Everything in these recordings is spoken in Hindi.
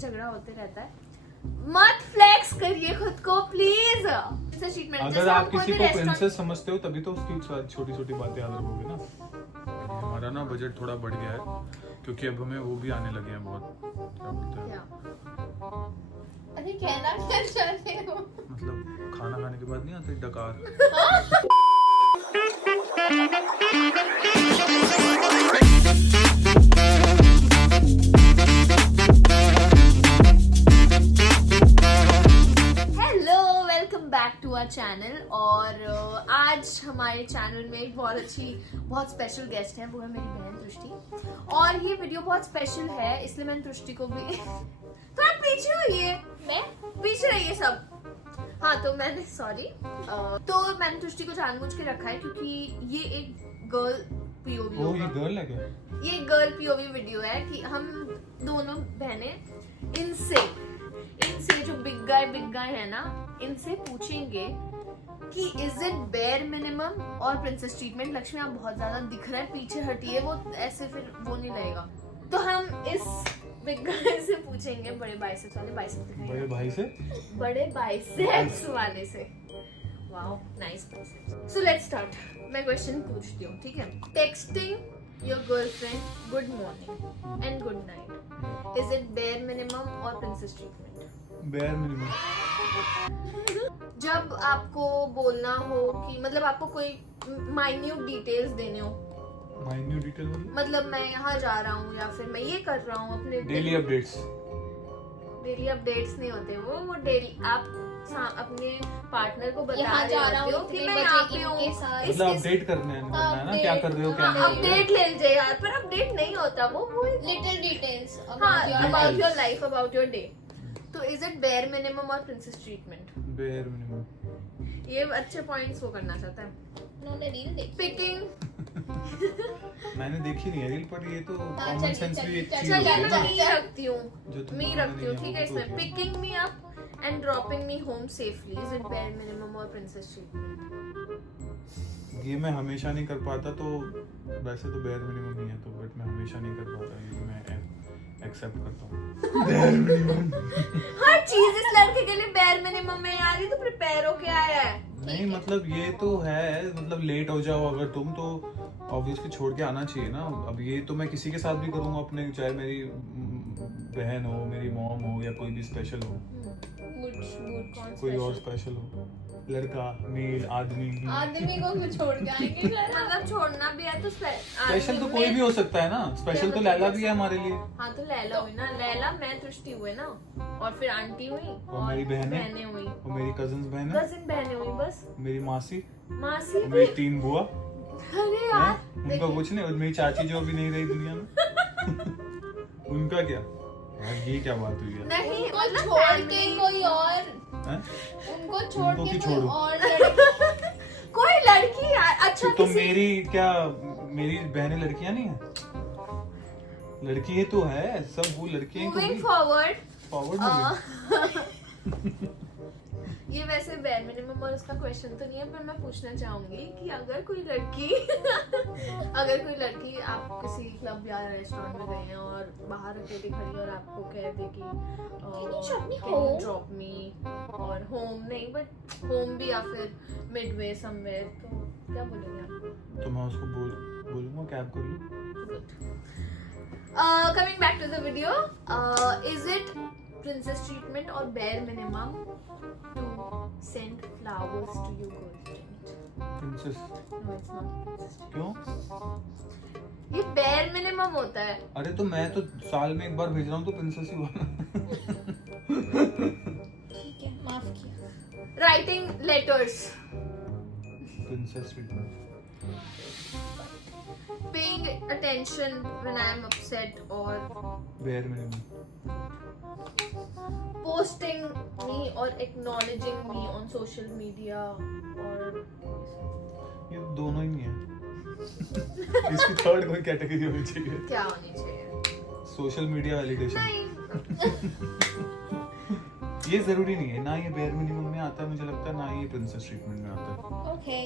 झगड़ा होते रहता है। मत फ्लेक्स करिए खुद को प्लीज। अगर आप किसी को प्रिंसेस समझते हो तभी तो उसकी छोटी छोटी बातें याद रखोगे ना। हमारा ना बजट थोड़ा बढ़ गया है क्योंकि अब हमें वो भी आने लगे हैं बहुत। क्या बोलते हैं? अरे कहना क्या चाहते हो? मतलब खाना खाने के बाद नहीं आते डकार। चैनल और आज हमारे चैनल में एक बहुत स्पेशल गेस्ट है, वो है मेरी बहन तृष्टि। और ये वीडियो बहुत स्पेशल है इसलिए मैंने तृष्टि को भी थोड़ा पीछे हुई मैं पीछे रही है सब। हाँ तो मैंने मैंने तृष्टि को जानबूझ के रखा है क्योंकि ये एक गर्ल पीओवी होगा। ये गर्ल पीओवी वीडियो है कि हम दोनों बहनें इनसे जो बिग गाय है ना, इनसे पूछेंगे कि इज इट बेयर मिनिमम और प्रिंसेस ट्रीटमेंट। लक्ष्मी आप बहुत ज्यादा दिख रहा है, पीछे हटिए, वो ऐसे फिर वो नहीं लगेगा। तो हम इस बिग गाय से पूछेंगे, बड़े बाइसेप्स वाले से। Wow nice. So let's start. मैं क्वेश्चन पूछती हूँ, ठीक है? Texting your girlfriend good morning and good night, is it bare minimum और प्रिंसेस ट्रीटमेंट? Bare minimum. जब आपको बोलना हो कि मतलब आपको कोई माइन्यूट डिटेल्स देने हो, माइन्यूट डिटेल मतलब मैं यहाँ जा रहा हूँ या फिर मैं ये कर रहा हूँ, अपने डेली अपडेट्स नहीं होते वो डेली आप अपने पार्टनर को बता रहे हो कि मैं यहाँ पे हूँ, मतलब अपडेट करना है ना, क्या कर रहे हो, क्या अपडेट ले लीजिए यार। पर अपडेट नहीं होता, वो little details about your life, about your day. तो इज इट बेयर मिनिमम और प्रिंसेस ट्रीटमेंट? Bare minimum. ये अच्छे पॉइंट्स वो करना चाहता है। उन्होंने रील देखी। पिकिंग मैंने देखी नहीं है रील, पर ये तो कॉमन सेंस भी एक चीज चल है ना। मैं रखती हूँ ठीक है इसमें। Picking me up and dropping me home safely, is it bare minimum और प्रिंसेस ट्रीटमेंट? ये मैं हमेशा नहीं कर पाता, तो वैसे तो बेयर मिनिमम ही है, तो बट मैं हमेशा नहीं कर पाता, ये मैं एक्सेप्ट करता हूँ। बेयर मिनिमम हर चीज इस लड़के के लिए बेयर मिनिमम है यार, ये तो प्रिपेयर होके आया है। नहीं मतलब ये तो है, मतलब लेट हो जाओ अगर तुम, तो ऑब्वियसली छोड़ के आना चाहिए ना। अब ये तो मैं किसी के साथ भी करूंगा अपने, चाहे मेरी बहन हो, मेरी मॉम हो या कोई भी स्पेशल हो, कोई और स्पेशल हो, लड़का, मेल, आदमी को क्यों छोड़ जाएंगे? मतलब छोड़ना भी है तो स्पेशल तो कोई भी हो सकता है ना। स्पेशल तो लैला भी है हमारे लिए। हाँ तो लैला हुई ना, लैला मैं तृष्टि हुए ना, और फिर आंटी हुई और मेरी बहनें हुई और मेरी कजिन्स बहनें हुई, बस मेरी मासी मेरी 3 बुआ। अरे यार उनका कुछ नहीं, और मेरी चाची जो अभी नहीं रही दुनिया में उनका क्या यार, ये क्या बात हुई है? नहीं उनको छोड़ के कोई और, उनको छोड़ के कोई और कोई लड़की यार। अच्छा तो मेरी मेरी बहनें लड़कियां नहीं है? लड़की है तो है, सब वो लड़कियां ही तो फॉरवर्ड ये वैसे बेयर मिनिमम और उसका क्वेश्चन तो नहीं है, पर मैं पूछना चाहूंगी कि अगर कोई लड़की आप किसी क्लब या रेस्टोरेंट में गए हैं और बाहर अकेले खड़ी और आपको कह दे कि ड्रॉप मी और होम नहीं, बट होम भी या फिर मिडवे समवेयर, तो क्या बोलेंगे आप? तो मैं उसको बोलूंगा कैब कर लूं। Coming back to the video, is it princess treatment or bare minimum to send flowers to your girlfriend? Princess? No, it's not princess treatment. क्यों? ये bare minimum होता है। अरे तो मैं तो साल में एक बार भेज रहा हूँ, तो प्रिंसेस ही हुआ। ठीक है, माफ किया। Writing letters. Princess treatment. Paying attention when I am upset or bare minimum. posting me or acknowledging me on social media और ये दोनों ही है। इसकी थर्ड कोई कैटेगरी होनी चाहिए। क्या होनी चाहिए? Social media validation. नहीं ये जरूरी नहीं है ना, ये बेयर मिनिमम में आता है मुझे लगता है, ना ये प्रिंसेस ट्रीटमेंट में आता है। ओके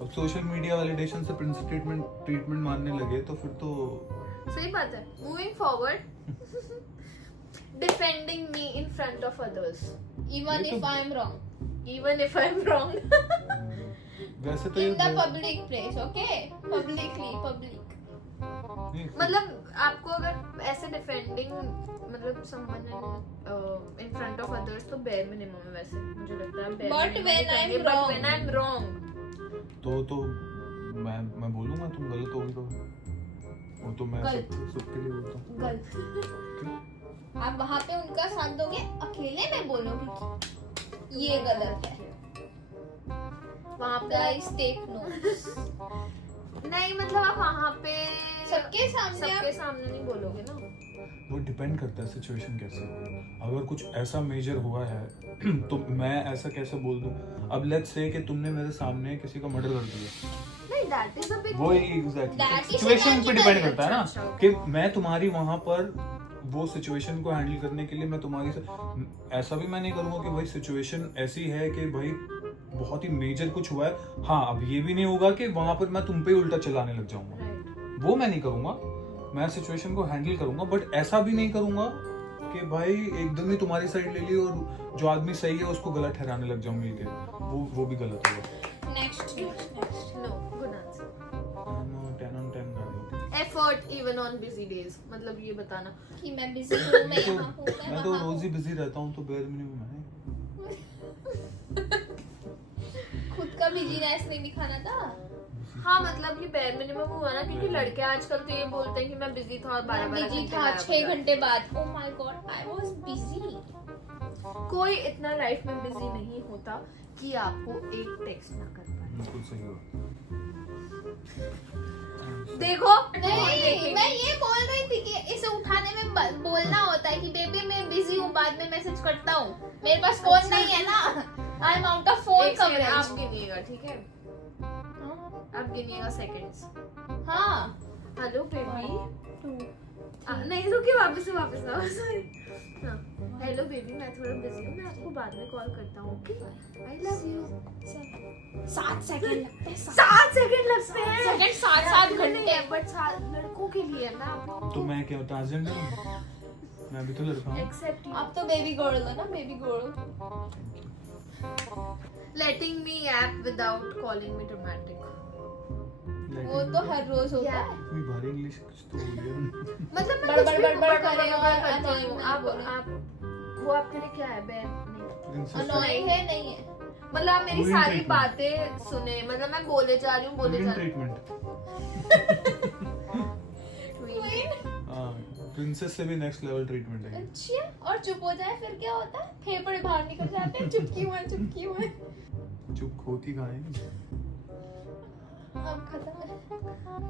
अब सोशल मीडिया वैलिडेशन से प्रिंसेस ट्रीटमेंट मानने लगे तो फिर तो सही बात है। Moving forward, defending me in front of others, Even ये if तो- I'm wrong. even if I'm wrong. वैसे तो In the ये public place, okay? Publicly, public. नहीं, मतलब आपको अगर ऐसे डिफेंडिंग मतलब someone in front of others तो बेयर मिनिमम है वैसे मुझे लगता है But when I'm but wrong. when I'm wrong तो मैं बोलूंगा तुम गलत होगी तो वो तो मैं गलत। सबके लिए बोलता हूँ। गलत। आप वहाँ पे उनका साथ दोगे, अकेले में बोलोगे कि ये गलत है। वहाँ पे Guys, take notes. नहीं मतलब आप वहाँ पे सबके सामने सबके सामने नहीं बोलोगे ना। वो डिपेंड करता है सिचुएशन कैसे हो। अगर कुछ ऐसा मेजर हुआ है तो मैं ऐसा कैसे बोल दूं। अब लेट्स से कि तुमने मेरे सामने किसी का मर्डर कर दिया, नहीं that is a big वो thing. Exactly That is situation पे a डिपेंड करता है ना अच्छा, okay. कि मैं तुम्हारी वहां पर वो सिचुएशन को हैंडल करने के लिए मैं तुम्हारी ऐसा भी मैं नहीं करूंगा कि भाई सिचुएशन ऐसी है कि भाई बहुत ही मेजर कुछ हुआ है। हाँ, अब ये भी नहीं होगा कि वहां पर मैं तुम पे उल्टा चलाने लग जाऊंगा, Right. वो मैं नहीं करूंगा। मैं सिचुएशन को हैंडल करूंगा, बट ऐसा भी नहीं करूंगा कि भाई एकदम ही तुम्हारी साइड ले ली और जो आदमी सही है उसको गलत ठहराने लग जाऊं मिलके, वो भी गलत होगा। Next. No, good answer. 10 on 10 कर दो। Effort even on busy days. मतलब ये बताना कि मैं busy हूँ, मैं मैं तो यहाँ हूँ, मैं मैं तो वहाँ रोज हूँ। ही बिजी रहता हूँ, तो बेयर मिनिमम है। खुद का बिजीनेस नहीं दिखाना था। हाँ मतलब ये बेयर मिनिमम हुआ ना क्योंकि लड़के आजकल तो ये बोलते हैं कि मैं बिजी था और मैं 12 बिजी था 6 घंटे बाद। Oh my God, I was busy. कोई इतना लाइफ में बिजी नहीं होता कि आपको एक टेक्स्ट ना कर पाए। बिल्कुल सही हुआ। देखो नहीं, मैं ये बोल रही थी कि इसे उठाने में बोलना होता है कि बेबी मैं बिजी हूँ, बाद में मैसेज करता हूँ। मेरे पास फोन नहीं है ना, I am out of phone एक सेकंड आप कवरेज। गिनिएगा, ठीक है? आप गिनिएगा सेकंड्स। हाँ, हेलो बेबी। 2 नहीं रुकिए, वापस आओ सॉरी। हाँ, हेलो बेबी मैं थोड़ा बिजी हूँ, मैं आपको बाद में कॉल करता हूँ, okay? I love you. 7 second लगते हैं। 7 सेकंड लगते हैं। सेकंड 7 घंटे। बट 7 लड़कों के लिए है ना। तो मैं क्या ट्रांसजेंडर हूँ? मैं भी तो लड़का हूँ। एक्सेप्ट आप तो बेबी गर्ल हो ना, baby girl. Letting me app without calling me dramatic. वो तो हर रोज होता है। इतनी भारी इंग्लिश कुछ तो बोल दिया। मतलब मैं बड़बड़ कुछ भी बड़बड़ बड़बड़ करे और करती हूँ। annoying आप बोले। आप वो आपके लिए क्या है? बेयर नहीं, Princess अनोइंग है, नहीं है। मतलब आप मेरी Queen सारी treatment. बातें सुने, मतलब मैं बोले जा रही हूँ Queen treatment। हाँ, प्रिंसेस से भी नेक्स्ट लेवल ट्रीटमेंट है। अच्छा, और चुप हो जाए फिर क्या होता है? फेफड़े बाहर निकल जाते हैं, चुपकी हुए। चुप होती कहाँ है? अब खत्म है।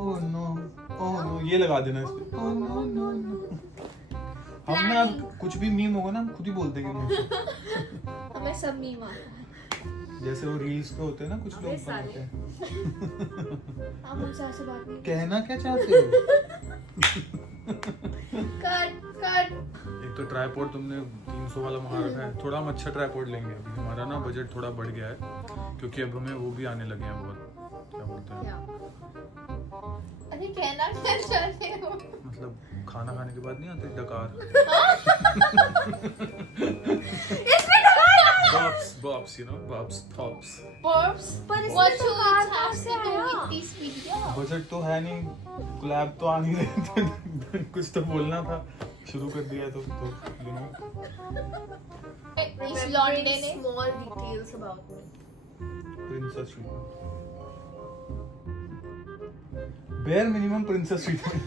ओह नो, ये लगा देना इस पे। Oh no. हम ना कुछ भी मीम होगा ना हम खुद ही बोल देंगे मुंह से। हमें सब मीम आता है। जैसे वो रील्स पे होते हैं ना कुछ अबे लोग साले। बनाते हैं। आप हमसे ऐसे बात नहीं। कहना क्या चाहते हो? कट। एक तो ट्राइपॉड तुमने 300 वाला मंगा रखा है। थोड़ा हम अच्छा ट्राइपॉड लेंगे अभी। हमारा ना बजट थोड़ा बढ़ गया है क्योंकि अब हमें वो भी आने लगे हैं बहुत, क्या बोलते हैं, अरे कहना क्या चाहते हो? मतलब खाना खाने के बाद नहीं आते डकार। Bobs, you know, bobs, pops. Pops, पर इसमें what तो you कार have से to do आया। with this video? बजट तो है नहीं, कोलैब तो आ नहीं रहे। कुछ तो बोलना था, शुरू कर दिया तो यू नो। इस लौंडे ने small details about me. Princess treatment, bare minimum princess treatment.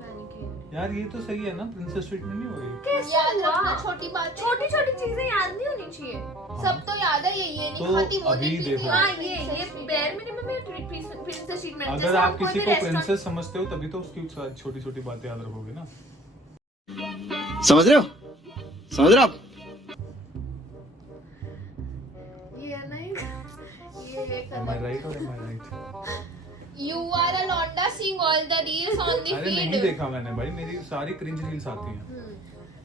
मैंने की। यार ये तो सही है ना, प्रिंसेस ट्रीटमेंट नहीं हो रही। कैसे याद हुआ? रखना, छोटी बात। छोटी छोटी चीजें याद नहीं होनी चाहिए। सब तो याद है, ये नहीं तो खाती, वो अभी नहीं पीती। देखो। हाँ ये बेयर मिनिमम या प्रिंसेस ट्रीटमेंट। अगर आप किसी को प्रिंसेस समझते हो तभी तो उसकी छोटी छोटी बातें याद रखोगे ना। समझ रहे हो आप? ये नहीं ये Am I right or am I right? You are a लौंडा seeing all the reels on the अरे नहीं feed. देखा मैंने भाई, मेरी सारी क्रिंज रील्स आती हैं।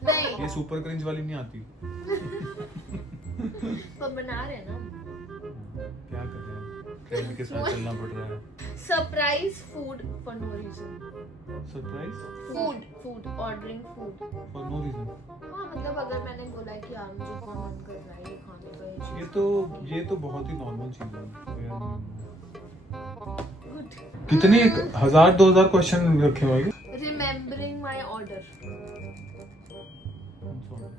नहीं ये सुपर क्रिंज वाली नहीं आती। पर बना रहे हैं ना। क्या कर रहे हैं? ट्रेंड के साथ चलना पड़ रहा है। Surprise food for no reason. Surprise food ordering food for no reason. हाँ मतलब अगर मैंने बोला कि यार मुझे बहुत मन कर रहा है ये खाने का ये चीज़। ये तो बहुत ही नॉर्मल चीज है। गुड। कितने 1000-2000 क्वेश्चन रखे हुए हैं। Remembering my order.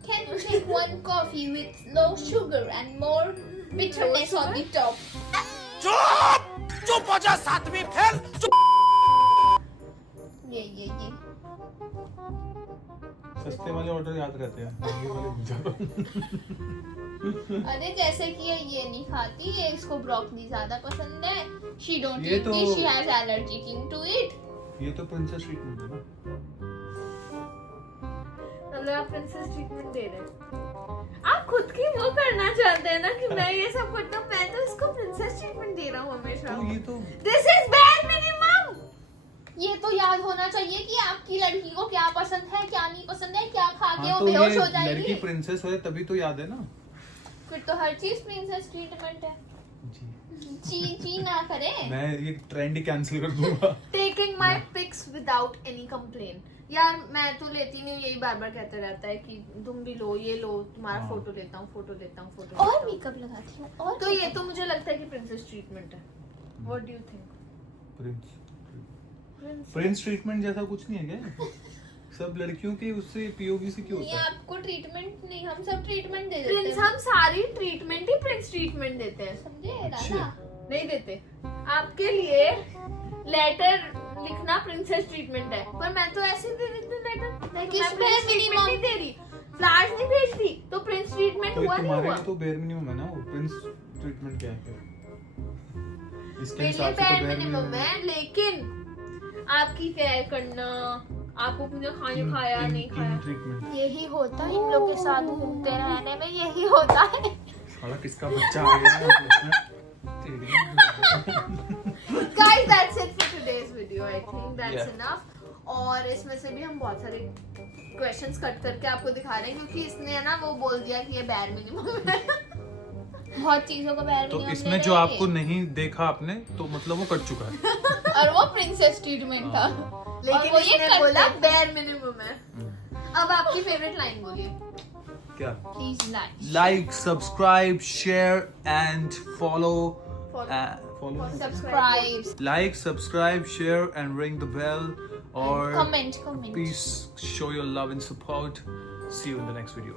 Can you take one coffee with low sugar and more bitterness on the top? चुप हो जा सातवीं फेल। ये सस्ते वाले ऑर्डर याद रहते हैं, महंगे वाले भूल जाता हूं। अरे जैसे कि ये नहीं खाती, ये इसको ब्रोकली ज्यादा पसंद है। She don't ये eat तो- this, she has allergy to it. ये तो प्रिंसेस ट्रीटमेंट है ना। मतलब आप प्रिंसेस ट्रीटमेंट दे रहे हैं। आप खुद की वो करना चाहते हैं ना कि मैं ये सब करता हूँ, मैं तो इसको प्रिंसेस ट्रीटमेंट दे रहा हूँ हमेशा। तो ये तो दिस इज बेयर मिनिमम। ये तो याद होना चाहिए कि आपकी लड़की को क्या पसंद है, क्या नहीं पसंद है, क्या खा के हाँ, वो तो बेहोश हो ये जाएगी। लड़की प्रिंसेस हो तभी तो याद है ना। फिर तो हर चीज प्रिंसेस ट्रीटमेंट है। जी ना करे। मैं ये ट्रेंड ही कैंसिल कर दूंगा। Taking my pics without any complain. यार मैं तो लेती नहीं हूँ, यही बार बार कहते रहता है कि तुम भी लो, ये लो, तुम्हारा हाँ। फोटो लेता हूँ, फोटो लेता हूँ, फोटो और लेता हूँ। मेकअप लगाती हूँ और तो ये तो मुझे लगता है कि प्रिंसेस ट्रीटमेंट है। What do you think? Prince treatment जैसा कुछ नहीं है क्या? सब लड़कियों के उससे पीओवी से क्यों नहीं, होता है? आपको ट्रीटमेंट नहीं, हम सब ट्रीटमेंट दे देते प्रिंस, हैं। हम सारी ट्रीटमेंट ही प्रिंस ट्रीटमेंट देते हैं। समझे अच्छा। राधा? नहीं देते। आपके लिए लेटर लिखना प्रिंसेस ट्रीटमेंट है, पर मैं तो ऐसे दे देती हूँ लेटर। मैं किस पे प्रिंस ट्रीटमेंट minimum? नहीं दे रही, फ्लावर्स नहीं भेज रही, तो प्रिंस ट्रीटमेंट तो हुआ नहीं तुम्हारे हुआ। लिए तो बेयर मिनिमम है ना, वो प्रिंस ट्रीटमेंट क्या है फिर? इसके मेरे लिए हिसाब से तो bare बेयर minimum है, लेकिन आपकी केयर करना, आपको मुझे खाने खाया नहीं खाया, ट्रीटमेंट। यही होता है इन लोग के साथ घूमते रहने में, यही होता है। साला किसका बच्चा आ गया है इसमें? Guys, that's it for today's video. I think that's Yeah. enough. और इसमें से भी हम बहुत सारे क्वेश्चंस कट करके आपको दिखा रहे हैं, क्योंकि इसने है ना वो बोल दिया कि ये बेयर मिनिमम है। बहुत चीजों को बैर तो इसमें जो आपको नहीं देखा आपने, तो मतलब वो कट चुका है। और वो प्रिंसेस ट्रीटमेंट था। लेकिन वो ये इसने करते बोला थे। बेयर मिनिमम है। अब आपकी फेवरेट लाइन बोलिए। क्या? Please like Like, subscribe, share and follow. Follow. Subscribe Like, subscribe, share and ring the bell. Or comment please show your love and support. See you in the next video.